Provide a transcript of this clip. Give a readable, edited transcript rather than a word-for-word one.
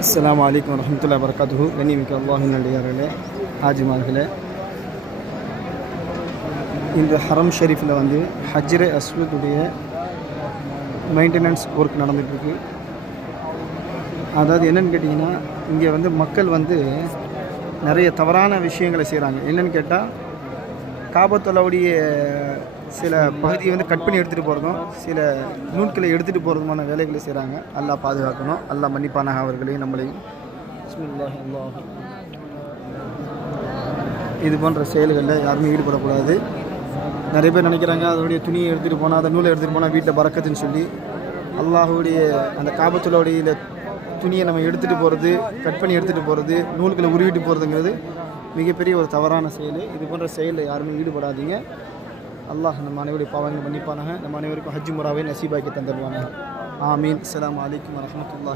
அஸ்ஸலாமு அலைக்கும் வரஹ்மத்துல்லாஹி வபரகாத்துஹு. கண்ணியமிக்க அல்லாஹ்வின் நல்லடியார்களே, ஹாஜிமார்களே, இந்த ஹரம் ஷெரீஃபில் வந்து ஹஜ்ரே அஸ்வதுடைய மெயின்டெனன்ஸ் ஒர்க் நடந்துகிட்ருக்கு. அதாவது என்னென்னு கேட்டிங்கன்னா, இங்கே வந்து மக்கள் வந்து நிறைய தவறான விஷயங்களை செய்கிறாங்க. என்னென்னு கேட்டால், காபத்துல்லாவுடைய சில பகுதியை வந்து கட் பண்ணி எடுத்துகிட்டு போகிறதும், சில நூல்களை எடுத்துகிட்டு போகிறதுமான வேலைகளை செய்கிறாங்க. அல்லாஹ் பாதுகாக்கணும், அல்லாஹ் மன்னிப்பானாக அவர்களையும் நம்மளையும். பிஸ்மில்லாஹி அல்லாஹ். இது போன்ற செயல்களில் யாருமே ஈடுபடக்கூடாது. நிறைய பேர் நினைக்கிறாங்க, அதோடைய துணியை எடுத்துகிட்டு போனால், அந்த நூலை எடுத்துகிட்டு போனால் வீட்டில் பறக்கத்துன்னு சொல்லி. அல்லாஹுடைய அந்த காபத்துல்லாவுடைய துணியை நம்ம எடுத்துகிட்டு போகிறது, கட் பண்ணி எடுத்துகிட்டு போகிறது, நூல்களை உருவிட்டு போகிறதுங்கிறது மிகப்பெரிய ஒரு தவறான செயல். இது போன்ற செயலில் யாருமே ஈடுபடாதீங்க. அல்லாஹ் நம்ம அனைவருடைய பாவங்களை மன்னிப்பானாக, நம்ம அனைவருக்கும் ஹஜ் முராவை நசீபாக்கி தந்துடுவாங்க. ஆமீன். அஸ்ஸலாமு அலைக்கும் வரஹ்மத்துல்லாஹி.